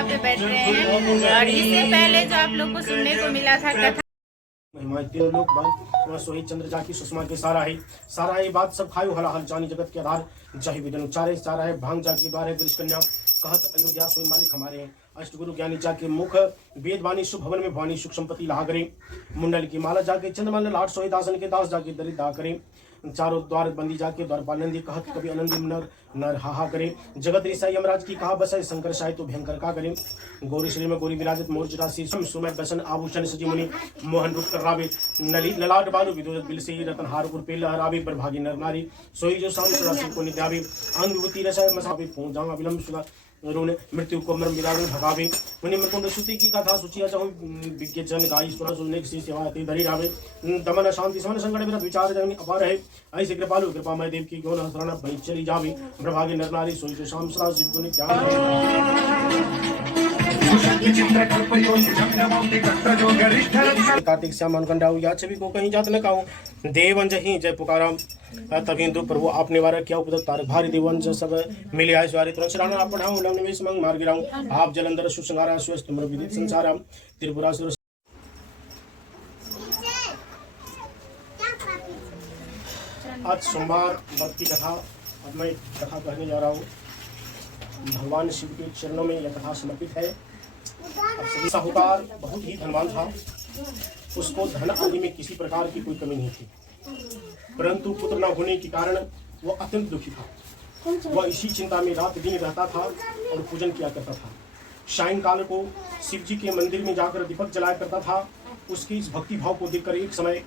यहाँ पे बैठ रहे हैं। और इससे पहले जो आप लोग को सुनने को मिला था कथा, महिमा तीनों लोग बात सोहित चंद्र जाकी सुषमा के सारा है बात सब खायो हला हल जानी जगत के आधार जही विदन उच्चारे सारा है भांग जाकी द्वार है वृष कन्या कहत अयोध्या सोई मालिक हमारे हैं। अष्टगुरु ज्ञानी जाके मुख वेदवाणी शुभ भवन में भवानी सुख संपत्ति लाहा करे। मुंडल की माला जाके चंद्रमाल लाट सोई दासन के दास जाके दरिद्र करे। चारों द्वार बंदी जाके द्वारपाल नंदी कहत कभी आनंदी नर नर हाहा करे। जगत ऋषा यमराज की कहा बसाए शंकर शाय तो भयंकर का करे। गौरी शरीर में गौरी विराजित मोर्चरा शीर्षम सुमय दसन आभूषण सजी मुनि मोहन रूप कर रावे नली ललाट बालू विदोजत बिल से रतन हार उर्पे लहरावे पर भागी नर नारी सोई जो शाम सदा को नित्यावे अंग विभूति रसाय मसावे पहुंच जाऊंगा विलंब सुधा रोने मृत्यु को मरम विराग भगावे मुनि मृकुंड श्रुति की कथा सुचिया चाहूं विज्ञ जन गाई सुना सुनने की सेवा ते धरी रावे दमन शांति समन संकट विरत विचार जन अपार है। ऐसे कृपालु कृपामय देव की गौन शरण भई चली जावे प्रभागे नर नारी सोई जो शाम सदा शिव को कार्तिक श्याम मनकंडाऊ या छवि को कहीं जात न काऊ देवंज ही जय पुकारा तभी इंद्र प्रभु आपने वारा क्या उपदत तारक भारी देवंज सब मिले आय स्वारी तुरंत शरण आप पढ़ाऊं लव निवेश मंग मार गिराऊं आप जलंधर सुसंगारा स्वस्थ मर विदित संसारम त्रिपुरासुर। आज सोमवार व्रत की कथा अब मैं कथा कहने जा रहा हूँ। भगवान शिव के चरणों में यह कथा समर्पित है। साहूकार बहुत ही धनवान था। उसको धन आदि में किसी प्रकार की कोई कमी नहीं थी, परंतु पुत्र न होने के कारण वह अत्यंत दुखी था। वह इसी चिंता में रात दिन रहता था और पूजन किया करता था। सायंकाल को शिव जी के मंदिर में जाकर दीपक जलाया करता था। उसके इस भक्ति भाव को देखकर एक समय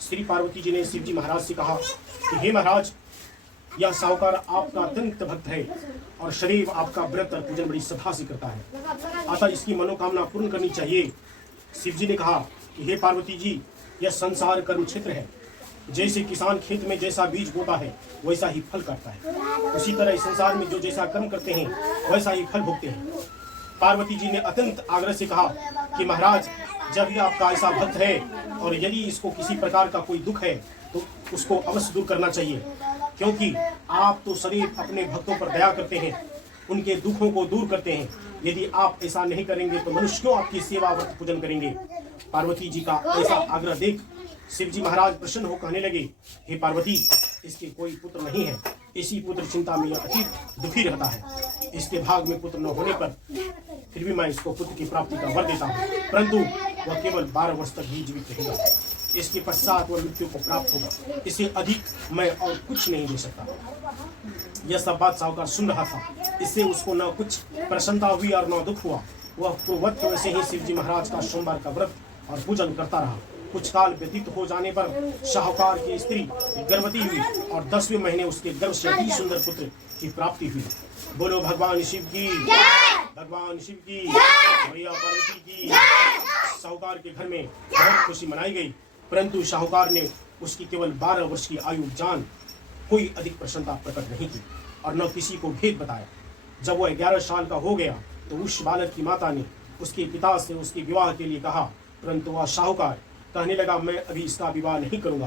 श्री पार्वती जी ने शिव जी महाराज से कहा कि हे महाराज, यह साहूकार आपका अत्यंत भक्त है और शरीर आपका व्रत और पूजन बड़ी श्रद्धा से करता है, अतः इसकी मनोकामना पूर्ण करनी चाहिए। शिव जी ने कहा कि हे पार्वती जी, यह संसार कर्म क्षेत्र है। जैसे किसान खेत में जैसा बीज बोता है वैसा ही फल काटता है, उसी तरह इस संसार में जो जैसा कर्म करते हैं वैसा ही फल भोगते हैं। पार्वती जी ने अत्यंत आग्रह से कहा कि महाराज, जब ये आपका ऐसा भक्त है और यदि इसको किसी प्रकार का कोई दुख है तो उसको अवश्य दूर करना चाहिए, क्योंकि आप तो शरीर अपने भक्तों पर दया करते हैं, उनके दुखों को दूर करते हैं। यदि आप ऐसा नहीं करेंगे तो मनुष्य क्यों आपकी सेवा व्रत पूजन करेंगे। पार्वती जी का ऐसा आग्रह देख शिव जी महाराज प्रसन्न हो कहने लगे, हे पार्वती, इसके कोई पुत्र नहीं है। इसी पुत्र चिंता में यह अति दुखी रहता है। इसके भाग में पुत्र न होने पर फिर भी मैं इसको पुत्र की प्राप्ति का वर देता हूँ, परंतु वह केवल 12 वर्ष तक ही जीवित रहेगा। इसके पश्चात वह मृत्यु को प्राप्त होगा। इससे अधिक मैं और कुछ नहीं दे सकता। यह सब बात साहूकार सुन रहा था। इससे उसको न कुछ प्रसन्नता हुई और न दुख हुआ। वह पूर्ववत वैसे ही शिव जी महाराज का सोमवार का व्रत और पूजन करता रहा। कुछ काल व्यतीत हो जाने पर साहूकार की स्त्री गर्भवती हुई और 10वें महीने उसके गर्भ से अति सुंदर पुत्र की प्राप्ति हुई। बोलो भगवान शिव की, भगवान शिव की, मैया पार्वती की। साहूकार के घर में बहुत खुशी मनाई गई, परंतु साहूकार ने उसकी केवल 12 वर्ष की आयु जान कोई अधिक प्रसन्नता प्रकट नहीं की और न किसी को भेद बताया। जब वह 11 साल का हो गया तो उस बालक की माता ने उसके पिता से उसके विवाह के लिए कहा, परंतु वह साहूकार कहने लगा, मैं अभी इसका विवाह नहीं करूंगा,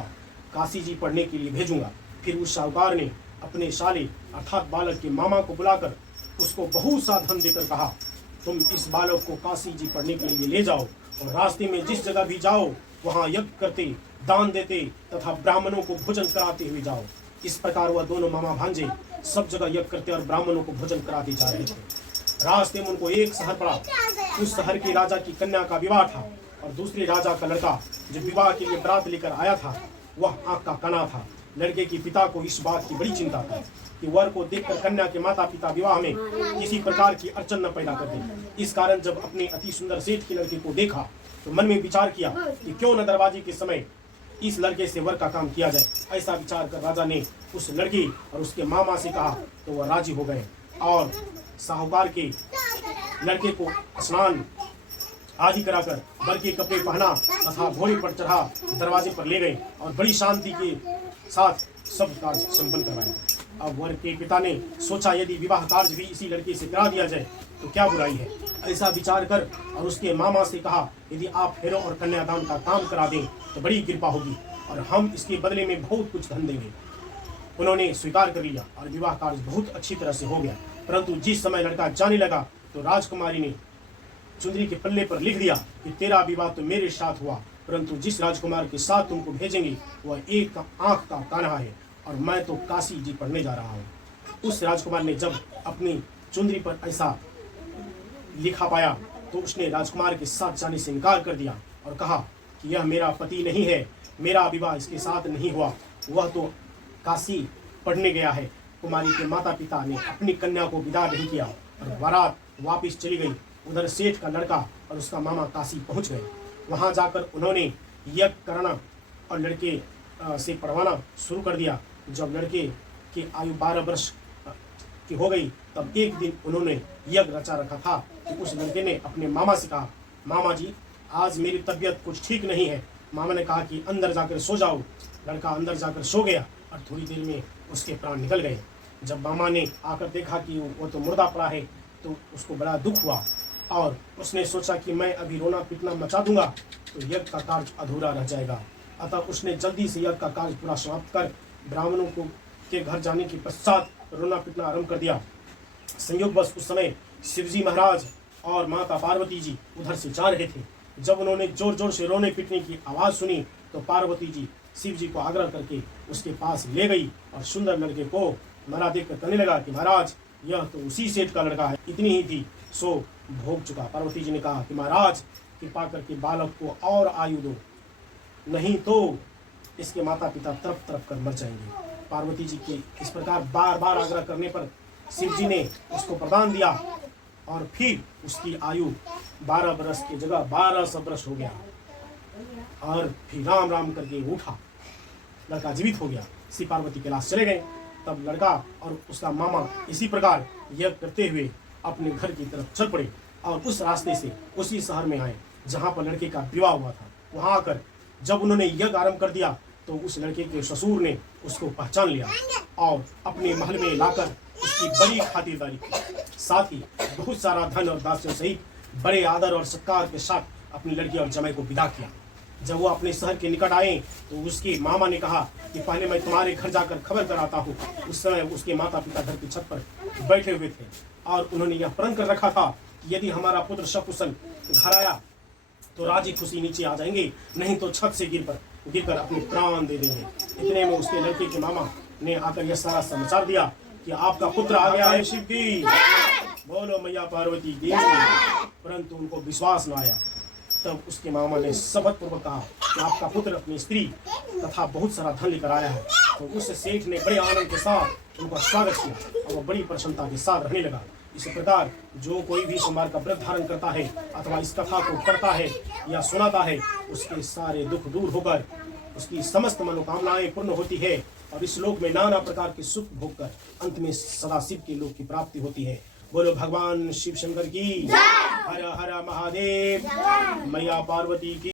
काशी जी पढ़ने के लिए भेजूंगा। फिर उस साहूकार ने अपने साले अर्थात बालक के मामा को बुलाकर उसको बहुत सा धन देकर कहा, तुम इस बालक को काशी जी पढ़ने के लिए ले जाओ और रास्ते में जिस जगह भी जाओ वहाँ यज्ञ करते, दान देते तथा ब्राह्मणों को भोजन कराते हुए जाओ। इस प्रकार वह दोनों मामा भांजे सब जगह यज्ञ करते और ब्राह्मणों को भोजन कराते जा रहे थे। रास्ते में उनको एक शहर पड़ा। उस शहर के राजा की कन्या का विवाह था और दूसरे राजा का लड़का जो विवाह के लिए बारात लेकर आया था वह आंख का काना था। लड़के के पिता को इस बात की बड़ी चिंता थी कि वर को देखकर कन्या के माता पिता विवाह में किसी प्रकार की अड़चन न पैदा कर दे। इस कारण जब अपने अति सुंदर सेठ के लड़के को देखा तो मन में विचार किया कि क्यों न दरवाजे के समय इस लड़के से वर का काम किया जाए। ऐसा विचार कर राजा ने उस लड़की और उसके मामा से कहा तो वह राजी हो गए और साहूकार के लड़के को स्नान आदि कराकर वर के कपड़े पहना तथा घोड़े पर चढ़ा दरवाजे पर ले गए और बड़ी शांति के साथ सब कार्य संपन्न करवाए। अब वर के पिता ने सोचा यदि विवाह कार्य भी इसी लड़के से करा दिया जाए तो क्या बुराई है। ऐसा विचार कर और उसके मामा से कहा, यदि आप फेरों और कन्यादान का काम करा दें तो बड़ी कृपा होगी और हम इसके बदले में बहुत कुछ धन देंगे। उन्होंने स्वीकार कर लिया और विवाह कार्य बहुत अच्छी तरह से हो गया। परंतु जिस समय लड़का जाने लगा तो राजकुमारी ने चुंदरी के पल्ले पर लिख दिया कि तेरा विवाह तो मेरे साथ हुआ, परंतु जिस राजकुमार के साथ तुमको भेजेंगे वह एक आंख का कान्हा है और मैं तो काशी जी पढ़ने जा रहा हूँ। उस राजकुमार ने जब अपनी चुंदरी पर ऐसा लिखा पाया तो उसने राजकुमार के साथ जाने से इनकार कर दिया और कहा कि यह मेरा पति नहीं है, मेरा विवाह इसके साथ नहीं हुआ, वह तो काशी पढ़ने गया है। कुमारी के माता पिता ने अपनी कन्या को विदा नहीं किया और बारात वापस चली गई। उधर सेठ का लड़का और उसका मामा काशी पहुंच गए। वहां जाकर उन्होंने यज्ञ करना और लड़के से पढ़वाना शुरू कर दिया। जब लड़के की आयु 12 वर्ष की हो गई तब एक दिन उन्होंने यज्ञ रचा रखा था कि उस लड़के ने अपने मामा से कहा, मामा जी आज मेरी तबीयत कुछ ठीक नहीं है। मामा ने कहा कि अंदर जाकर सो जाओ। लड़का अंदर जाकर सो गया और थोड़ी देर में उसके प्राण निकल गए। जब मामा ने आकर देखा कि वो तो मुर्दा पड़ा है तो उसको बड़ा दुख हुआ और उसने सोचा कि मैं अभी रोना पीटना मचा दूंगा तो यज्ञ का कार्य अधूरा रह जाएगा। अतः उसने जल्दी से यज्ञ का कार्य पूरा समाप्त कर ब्राह्मणों को के घर जाने के पश्चात रोना पीटना आरंभ कर दिया। संयोगवश उस समय शिवजी महाराज और माता पार्वती जी उधर से जा रहे थे। जब उन्होंने जोर जोर से रोने पीटने की आवाज़ सुनी तो पार्वती जी शिव जी को आग्रह करके उसके पास ले गई और सुंदर लड़के को मरा देखकर कहने लगा कि महाराज यह तो उसी सेठ का लड़का है। इतनी ही थी सो भोग चुका। पार्वती जी ने कहा कि महाराज कृपा करके बालक को और आयु दो, नहीं तो इसके माता पिता तरफ तरफ कर मर जाएंगे। पार्वती जी के इस प्रकार बार बार आग्रह करने पर शिव जी ने उसको प्रदान दिया और फिर उसकी आयु 12 वर्ष की जगह 1200 वर्ष हो गया और फिर राम राम करके उठा, लड़का जीवित हो गया। श्री पार्वती कैलाश चले गए। तब लड़का और उसका मामा इसी प्रकार यज्ञ करते हुए अपने घर की तरफ चल पड़े और उस रास्ते से उसी शहर में आए जहाँ पर लड़के का विवाह हुआ था। वहाँ आकर जब उन्होंने यज्ञ आरंभ कर दिया तो उस लड़के के ससुर ने उसको पहचान लिया और अपने महल में लाकर उसकी बड़ी खातिरदारी की। साथ ही बहुत सारा धन और दासियों सहित बड़े आदर और सत्कार के साथ अपनी लड़की और जमाई को विदा किया। जब वो अपने शहर के निकट आए तो उसके मामा ने कहा कि पहले मैं तुम्हारे घर जाकर खबर कराता हूँ। उस समय उसके माता पिता घर की छत पर बैठे हुए थे और उन्होंने यह प्रण कर रखा था कि यदि हमारा पुत्र सकुशल घर आया तो राजी खुशी नीचे आ जाएंगे, नहीं तो छत से गिरकर अपने प्राण दे देंगे। इतने में उसके लड़के के मामा ने आकर यह सारा समाचार दिया कि आपका पुत्र आ गया है। शिव की बोलो मैया पार्वती की। परंतु उनको विश्वास न आया। तब उसके मामा ने शपथ पूर्वक कहा कि आपका पुत्र अपनी स्त्री तथा बहुत सारा धन लेकर आया है। तो उस सेठ ने बड़े आनंद के साथ उनका स्वागत किया और वह बड़ी प्रसन्नता के साथ रहने लगा। इसी प्रकार जो कोई भी सोमवार का व्रत धारण करता है अथवा इस कथा को पढ़ता है या सुनाता है उसके सारे दुख दूर होकर उसकी समस्त मनोकामनाएं पूर्ण होती है और इस लोक में नाना प्रकार के सुख भोग कर अंत में सदाशिव के लोक की प्राप्ति होती है। बोलो भगवान शिव शंकर की। हर हर महादेव। मैया पार्वती की।